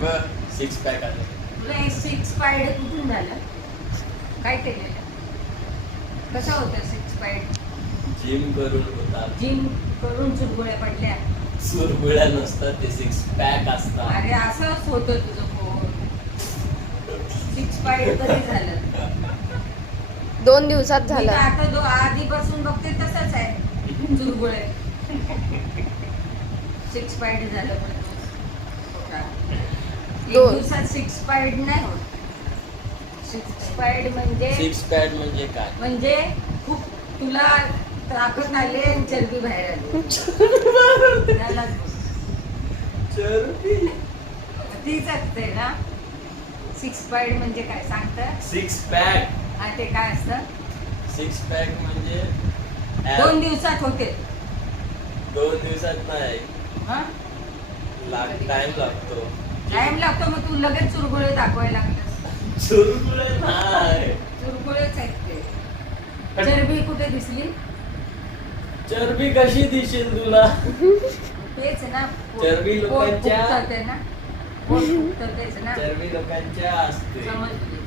Six pack आलं. तुला हे सिक्स पॅड कुठून झालं? काय केलेलं? कसा होता सिक्स पॅड? जिम करून होता. जिम करून चुरगुळ्या पडल्या. सुरगुळ्या नसतात, ते सिक्स पॅक असतात. अरे असंच होतं तुझं पोट. सिक्स पॅड कधी झालं? 2 दिवसात मी झालं. तर आता आधीपासून बघते तसंच आहे चुरगुळे. सिक्स पॅड झालं पण एक दोन. दिवसात सिक्स पॅड नाही होत. सिक्स पॅड म्हणजे सिक्स पॅक म्हणजे काय? म्हणजे खूप तुला ताकद आली आणि चरबी बाहेर आली. त्यालाच बोल. चरबी. तीच असते ना. सिक्स पॅड म्हणजे काय सांगतं? Six pack. हा ते काय असतं? सिक्स पॅक म्हणजे 2 दिवसात होते. 2 दिवसात नाही, हा टाइम लागतो. टाइम लागतो. मग तू लगेच चुरगुळे दाखवायला लागलास. चुरगुळे नाही, चुरगुळेच आहेत ते. चरबी कुठे दिसली? चरबी कशी दिसेल तुला? तेच ना. चरबी पोट लोकांच्या- फुगतं ते ना. पोट फुगतं तेच ना. चरबी लोकांच्या असते. समजली.